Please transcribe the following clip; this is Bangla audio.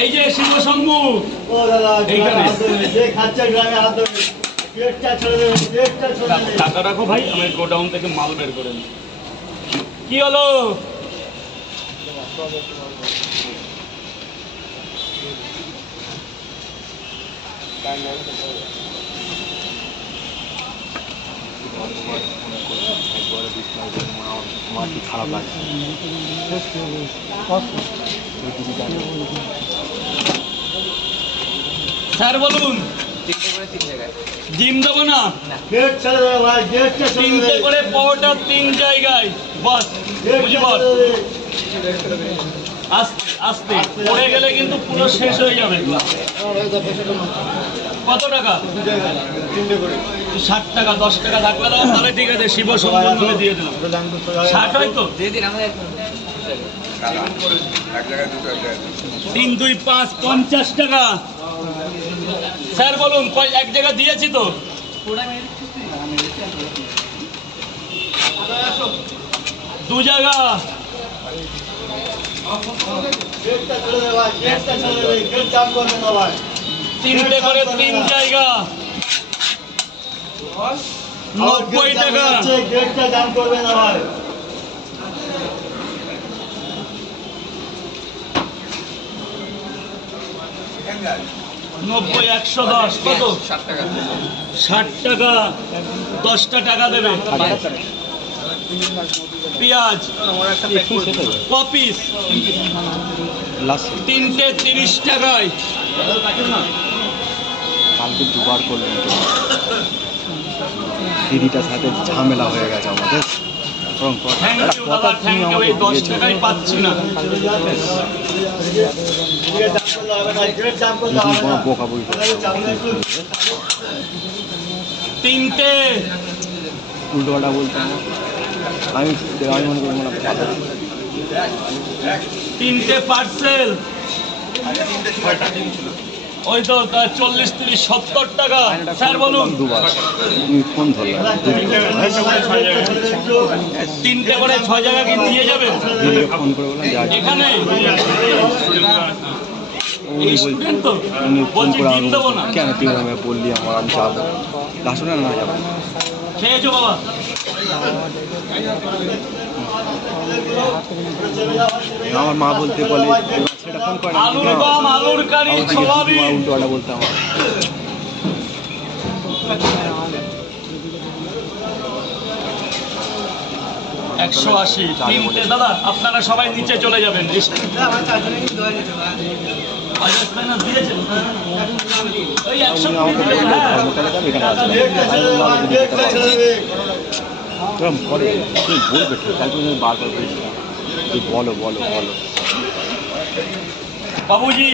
এই যে শিব শম্ভু ও দাদা এইখানে যে খাচ্ছে গ্রামে হাত ধরে পেটটা ছেড়ে দেবে পেটটা ছেড়ে দেবে টাকা রাখো ভাই, আমি গোডাউন থেকে মাল বের করে নিই। কি হলো? খারাপ লাগছে। স্যার বলুন, ডিম দেবো না? পেট ছেড়ে দেবে ভাই পেটটা ছেড়ে তিনটে দেবে করে পাওয়াটা 3 জায়গায় বস, বুঝি বস। আস্তে আস্তে পড়ে গেলে কিন্তু পুরো শেষ হয়ে যাবে। কত টাকা? 60 টাকা, 10 টাকা থাকলে দাও, তাহলে ঠিক আছে, শিব সম্পূর্ণ দিয়ে দিলাম। 60 হয় তো? 3, 2, 5, 50 টাকা। স্যার বলুন, এক জায়গা দিয়েছি তো? 2 জায়গা। পেটটা ছেড়ে দেবে ভাই পেটটা ছেড়ে দেবে পেট জাম করবে না ভাই 3টে করে 3 জায়গা, 90 টাকা। পেটটা জাম করবে না ভাই 90, 110 কত? 60 টাকা। 10টা টাকা দেবে। পেঁয়াজ কপিস 3টে 30 টাকায়। কালকে দুবার করলেন তো, দিদিটার সাথে ঝামেলা হয়ে গেছে আমাদের। থ্যাংক ইউ দাদা, থ্যাংক ইউ। এই 10 টাকায় পাচ্ছি না। বোকা বই 3টে উল্টো পাল্টা বলতাম আমি মনে করি মনে হয় 3টে পার্সেল, ওই তো 40, 30, 70 টাকা। স্যার বলুন, দুবার তুমি ফোন ধরলাম 3টে করে 6 জায়গা কি দিয়ে যাবেন ফোন করে বললাম যে আজ এখানে? এই স্টুডেন্ট তো উনি ফোন বলছি করে ডিম দেবো না। কেন তুই আমাকে বললি আমার আমি যাবো আসলে না যাবো খেয়েছো বাবা? আমার মা বলতে বলে সেটা ফোন করে আলুর দম, আলুর কারি, সোয়াবিন। উল্টো পাল্টা বলতে আমার 180 3টে। দাদা আপনারা সবাই নিচে চলে যাবেন। বাজাজ ফাইন্যান্স দিয়েছেন? ওই 120 দিলেন, হ্যাঁ। তোরা পরে তুই বলবে ঠিক তাই তুমি বারবার বলছিলাম যে বলো বলো বলো বাবুজি